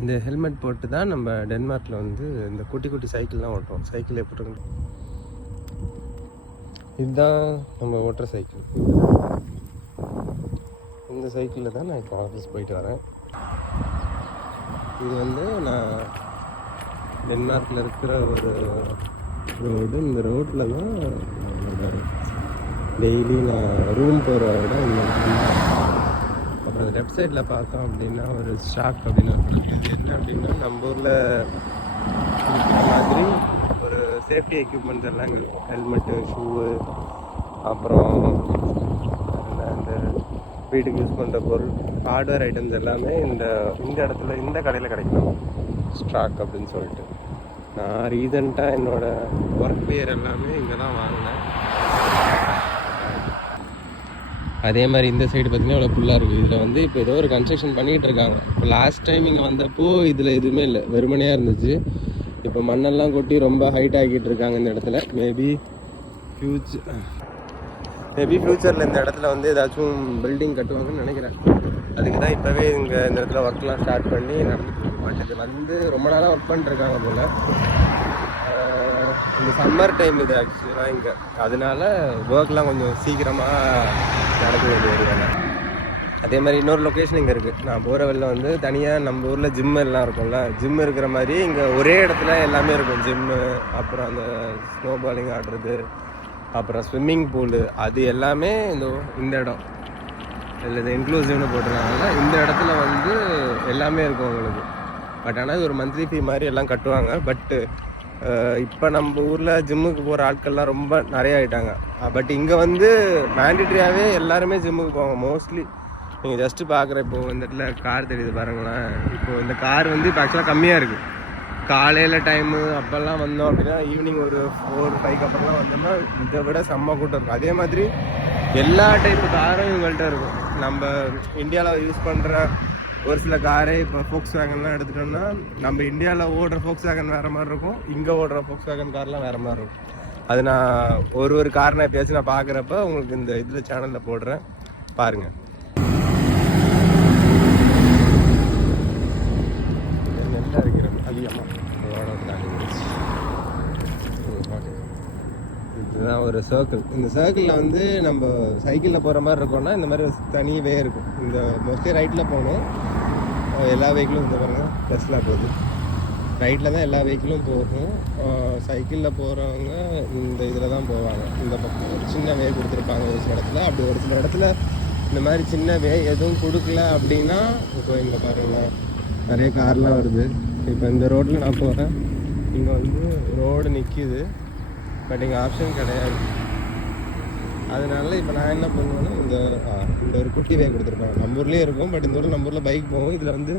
இந்த ஹெல்மெட் போட்டு தான் நம்ம டென்மார்க்கில் வந்து இந்த குட்டி குட்டி சைக்கிள்லாம் ஓட்டுறோம். சைக்கிள் எப்படி இருக்கு, இதுதான் நம்ம ஓட்டுற சைக்கிள். இந்த சைக்கிளில் தான் நான் இப்போ ஆஃபீஸ் போயிட்டு வரேன். இது வந்து நான் டென்மார்க்கில் இருக்கிற ஒரு ரோடு. இந்த ரோட்டில் தான் டெய்லி நான் ரூம் போகிற இடம். இந்த அப்புறம் லெஃப்ட் சைடில் பார்த்தோம் அப்படின்னா ஒரு ஷாக் அப்படின்னு இது என்ன அப்படின்னா நம்ம ஊரில் இருக்கிற மாதிரி ஒரு சேஃப்டி எக்யூப்மெண்ட்ஸ் எல்லாம் இருக்கும். ஹெல்மெட்டு, ஷூவு, அப்புறம் இந்த வீட்டுக்கு யூஸ் பண்ணுற பொருள், ஹார்ட்வேர் ஐட்டம்ஸ் எல்லாமே இந்த இடத்துல இந்த கடையில் கிடைக்கும், ஸ்ட்ராக் அப்படின்னு சொல்லிட்டு. நான் ரீசெண்டாக என்னோடய ஒர்க் வியர் எல்லாமே இங்கே தான் வாங்கினேன். அதே மாதிரி இந்த சைடு பார்த்திங்கன்னா இவ்வளோ ஃபுல்லாக இருக்குது. இதில் வந்து இப்போ ஏதோ ஒரு கன்ஸ்ட்ரக்ஷன் பண்ணிகிட்டு இருக்காங்க. இப்போ லாஸ்ட் டைம் இங்கே வந்தப்போ இதில் எதுவுமே இல்லை, வெறுமனையாக இருந்துச்சு. இப்போ மண்ணெல்லாம் கொட்டி ரொம்ப ஹைட் ஆகிட்டு இருக்காங்க இந்த இடத்துல. மேபி ஃப்யூச்சரில் இந்த இடத்துல வந்து ஏதாச்சும் பில்டிங் கட்டுவாங்கன்னு நினைக்கிறேன். அதுக்கு தான் இப்போவே இங்கே இந்த இடத்துல ஒர்க்லாம் ஸ்டார்ட் பண்ணி நடந்துட்டு. பட் இது வந்து ரொம்ப நாளாக ஒர்க் பண்ணிட்டுருக்காங்க போல். இந்த சம்மர் டைம் இது ஆக்சுவலாக இங்கே, அதனால ஒர்க்லாம் கொஞ்சம் சீக்கிரமாக நடக்க வேண்டிய ஏரியாவில். அதே மாதிரி இன்னொரு லொக்கேஷன் இங்கே இருக்குது. நான் போகிற வெளில வந்து தனியாக நம்ம ஊரில் ஜிம் எல்லாம் இருக்கும்ல, ஜிம் இருக்கிற மாதிரி இங்கே ஒரே இடத்துல எல்லாமே இருக்கும். ஜிம்மு, அப்புறம் அந்த ஸ்னோ பாலிங் ஆடுறது, அப்புறம் ஸ்விம்மிங் பூலு, அது எல்லாமே இந்த இடம் இல்லை, இது இன்க்ளூசிவ்னு போட்டுருக்காங்கல்ல, இந்த இடத்துல வந்து எல்லாமே இருக்கும் உங்களுக்கு. பட் ஆனால் இது ஒரு மந்த்லி ஃபீ மாதிரி எல்லாம் கட்டுவாங்க. பட்டு இப்போ நம்ம ஊரில் ஜிம்முக்கு போகிற ஆட்கள்லாம் ரொம்ப நிறைய ஆகிட்டாங்க. பட் இங்கே வந்து மேண்டிட்ரியாகவே எல்லாருமே ஜிம்முக்கு போவாங்க மோஸ்ட்லி. நீங்கள் ஜஸ்ட்டு பார்க்குற இப்போது இந்த இடத்துல கார் தெரியுது பாருங்களேன். இப்போது இந்த கார் வந்து இப்போ ஆக்சுவலாக கம்மியாக இருக்குது. காலையில் டைமு அப்போல்லாம் வந்தோம் அப்படின்னா ஈவினிங் ஒரு 4-5 அப்புறம்லாம் வந்தோம்னா இதை விட செம்ம கூட்டம் இருக்கும். அதே மாதிரி எல்லா டைப்பு காரும் இவங்கள்ட்ட இருக்கும். நம்ம இந்தியாவில் யூஸ் பண்ணுற ஒரு சில காரே இப்போ ஃபோக்ஸ் வேகன்லாம் எடுத்துட்டோம்னா, நம்ம இந்தியாவில் ஓடுற ஃபோக்ஸ் வேகன் வேறு மாதிரி இருக்கும், இங்கே ஓடுற ஃபோக்ஸ் வேகன் கார்லாம் வேறு மாதிரி இருக்கும். அது நான் ஒரு கார் நான் எப்பயாச்சும் நான் பார்க்குறப்ப உங்களுக்கு இந்த இதில் சேனலில் போடுறேன், பாருங்கள். நல்லா இருக்கிறது அதிகமாக இதுதான் ஒரு சர்க்கிள். இந்த சர்க்கிளில் வந்து நம்ம சைக்கிளில் போகிற மாதிரி இருக்கோம்னா இந்த மாதிரி தனியவே இருக்கும். இந்த மோஸ்ட்லி ரைட்டில் போகணும். எல்லா வெஹிக்கிளும் இந்த பாருங்கள் டெஸ்லா போகுது, ரைட்டில் தான் எல்லா வெஹிக்கிளும் போகும். சைக்கிளில் போகிறவங்க இந்த இதில் தான் போவாங்க. இந்த பக்கம் ஒரு சின்ன வே கொடுத்துருப்பாங்க ஒரு சில இடத்துல. அப்படி ஒரு சில இடத்துல இந்த மாதிரி சின்ன வே எதுவும் கொடுக்கல அப்படின்னா, இப்போ இங்கே பாருங்கள் நிறைய கார்லாம் வருது. இப்போ இந்த ரோட்டில் நான் போகிறேன், இங்கே வந்து ரோடு நிற்கிது, பட் இங்கே ஆப்ஷன் கிடையாது. அதனால இப்போ நான் என்ன பண்ணுவேன்னா, இந்த ஒரு குட்டி வே கொடுத்துருப்பாங்க. நம்ம ஊர்லேயே இருக்கும், பட் இந்த ஊரில் நம்ம ஊரில் பைக் போகும், இதில் வந்து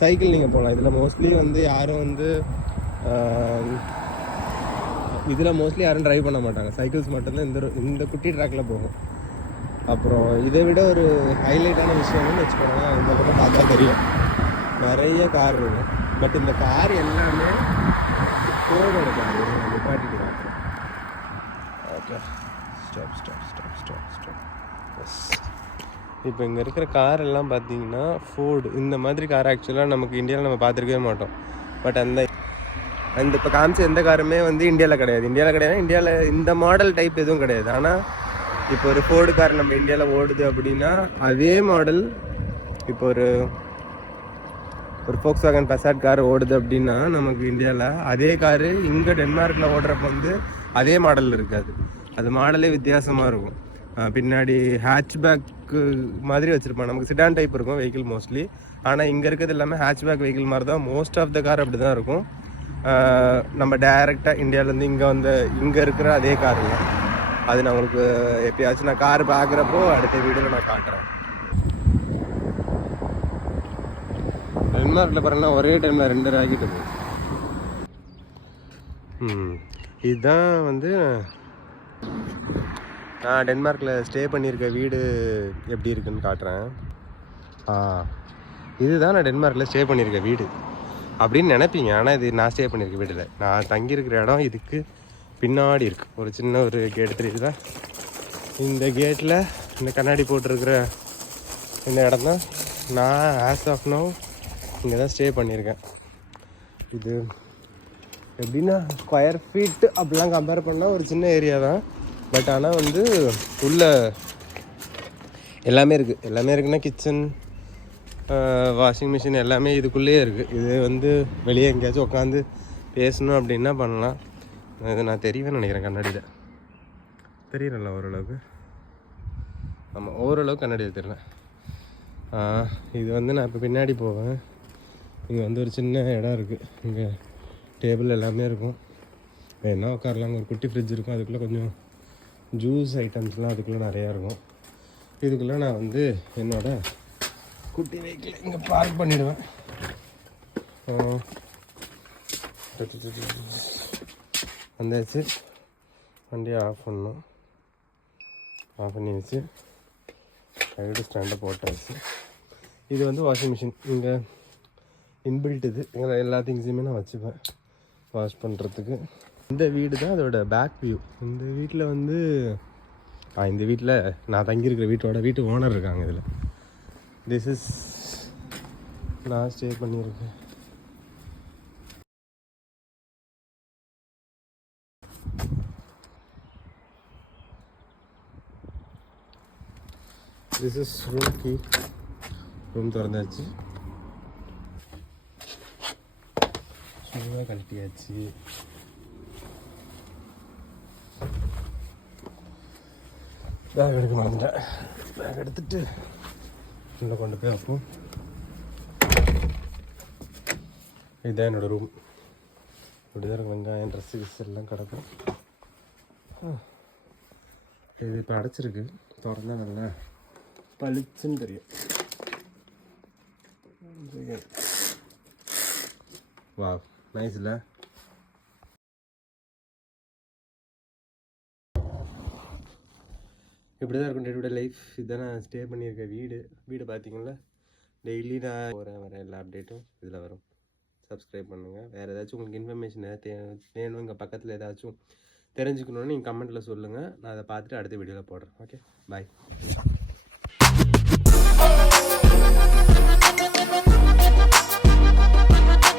சைக்கிள் நீங்கள் போகலாம். இதில் மோஸ்ட்லி வந்து யாரும் வந்து யாரும் ட்ரைவ் பண்ண மாட்டாங்க. சைக்கிள்ஸ் மட்டும்தான் இந்த குட்டி ட்ராக்கில் போகும். அப்புறம் இதை விட ஒரு ஹைலைட்டான விஷயம்னு வச்சுக்கோங்க, இந்த பக்கம் பார்த்தா தெரியும் நிறைய கார் இருக்கும். பட் இந்த கார் எல்லாமே ஃபோர்டோட கார் நிப்பாட்டிட்டு காட்டுறேன். Okay, stop. எஸ், இப்போ இங்கே இருக்கிற கார் எல்லாம் பார்த்தீங்கன்னா ஃபோர்டு. இந்த மாதிரி கார் ஆக்சுவலாக நமக்கு இந்தியாவில் நம்ம பார்த்துருக்கவே மாட்டோம். பட் அந்த இப்போ காமிச்ச எந்த காருமே வந்து இந்தியாவில் கிடையாது. இந்தியாவில் இந்த மாடல் டைப் எதுவும் கிடையாது. ஆனால் இப்போ ஒரு ஃபோர்டு கார் நம்ம இந்தியாவில் ஓடுது அப்படின்னா அதே மாடல் இப்போ ஒரு ஃபோக்ஸ் வேகன் பசாட் கார் ஓடுது அப்படின்னா நமக்கு இந்தியாவில் அதே காரு இங்கே டென்மார்க்கில் ஓடுறப்ப வந்து அதே மாடல் இருக்காது. அது மாடலே வித்தியாசமாக இருக்கும். பின்னாடி ஹேட்ச்பேக்கு மாதிரி வச்சுருப்பாங்க. நமக்கு சிடான் டைப் இருக்கும் வெஹிக்கிள் மோஸ்ட்லி. ஆனால் இங்கே இருக்கிறது எல்லாமே ஹேட்ச்பேக் வெஹிக்கிள் மாதிரி தான். மோஸ்ட் ஆஃப் த கார் அப்படி தான் இருக்கும். நம்ம டைரெக்டாக இந்தியாவிலேருந்து இங்கே இருக்கிற அதே காருங்க. அது நான் உங்களுக்கு எப்பயாச்சும் நான் கார் பார்க்குறப்போ அடுத்த வீடியோவில் நான் காட்டுறேன். டென்மார்க்கில் பாருங்கன்னா ஒரே டைமில் 2 ராக்கெட் இருக்குது. இதுதான் வந்து நான் டென்மார்க்கில் ஸ்டே பண்ணியிருக்க வீடு எப்படி இருக்குன்னு காட்டுறேன். இதுதான் நான் டென்மார்க்கில் ஸ்டே பண்ணியிருக்க வீடு அப்படின்னு நினைப்பீங்க. ஆனால் இது நான் ஸ்டே பண்ணியிருக்க வீடு இல்லை. நான் தங்கியிருக்கிற இடம் இதுக்கு பின்னாடி இருக்குது ஒரு சின்ன ஒரு கேட் தெரியுதா, இந்த கேட்டில் இந்த கண்ணாடி போட்டிருக்கிற இந்த இடம் தான் நான் ஆஸ் ஆஃப் நோ இங்கே தான் ஸ்டே பண்ணியிருக்கேன். இது எப்படின்னா ஸ்கொயர் ஃபீட்டு அப்படிலாம் கம்பேர் பண்ணால் ஒரு சின்ன ஏரியா தான். பட் ஆனால் வந்து உள்ள எல்லாமே இருக்குன்னா கிச்சன், வாஷிங் மிஷின் எல்லாமே இதுக்குள்ளேயே இருக்குது. இது வந்து வெளியே எங்கேயாச்சும் உட்காந்து பேசணும் அப்படின்னா பண்ணலாம். இது நான் தெரியவே நினைக்கிறேன் கண்ணாடியில் தெரியல ஓரளவுக்கு. ஆமாம், ஓரளவுக்கு கண்ணாடியில் தெரியல. இது வந்து நான் இப்போ பின்னாடி போவேன். இங்கே வந்து ஒரு சின்ன இடம் இருக்குது, இங்கே டேபிள் எல்லாமே இருக்கும், வேணா உட்காரலாம். ஒரு குட்டி ஃப்ரிட்ஜ் இருக்கும், அதுக்குள்ளே கொஞ்சம் ஜூஸ் ஐட்டம்ஸ்லாம் அதுக்குள்ளே நிறையா இருக்கும். இதுக்குள்ளே நான் வந்து என்னோடய குட்டி வெஹிக்கிள் இங்கே பார்க் பண்ணிவிடுவேன். வந்தாச்சு, வண்டியை ஆஃப் பண்ணணும். ஆஃப் பண்ணி வச்சு சைடு ஸ்டாண்டை போட்டாச்சு. இது வந்து வாஷிங் மிஷின் இங்கே இன்பில்ட். இது எங்களை எல்லா திங்ஸுமே நான் வச்சுப்பேன் வாஷ் பண்ணுறதுக்கு. இந்த வீடு தான் அதோட பேக் வியூ. இந்த வீட்டில் வந்து இந்த வீட்டில் நான் தங்கியிருக்கிற வீட்டு ஓனர் இருக்காங்க. இதில் திஸ் இஸ் நான் ஸ்டே பண்ணியிருக்கேன். This is room key. Room திறந்தாச்சு, ஷூவாக கழட்டியாச்சு. பேக் எடுக்க மறந்துட்டேன். பேக் எடுத்துட்டு உள்ளே கொண்டு போய் அப்போது இதுதான் என்னோடய ரூம். இப்படிதான் இருக்கும். வெங்காயம், ட்ரெஸ்ஸு எல்லாம் கிடக்கும். இது இப்போ அடைச்சிருக்கு, திறந்தா நல்லா பளிச்சுன்னு தெரியும். வா, நைஸ் இல்லை? இப்படி தான் இருக்கும் டே டு டே லைஃப். இதுதான் நான் ஸ்டே பண்ணியிருக்க வீடு பார்த்தீங்களா. டெய்லி நான் வரேன் எல்லா அப்டேட்டும் இதில் வரும். சப்ஸ்கிரைப் பண்ணுங்கள். வேறு ஏதாச்சும் உங்களுக்கு இன்ஃபர்மேஷன் வேணும், இங்கே பக்கத்தில் ஏதாச்சும் தெரிஞ்சுக்கணுன்னு நீங்கள் கமெண்ட்டில் சொல்லுங்கள். நான் அதை பார்த்துட்டு அடுத்த வீடியோவில் போடுறேன். ஓகே, பாய்.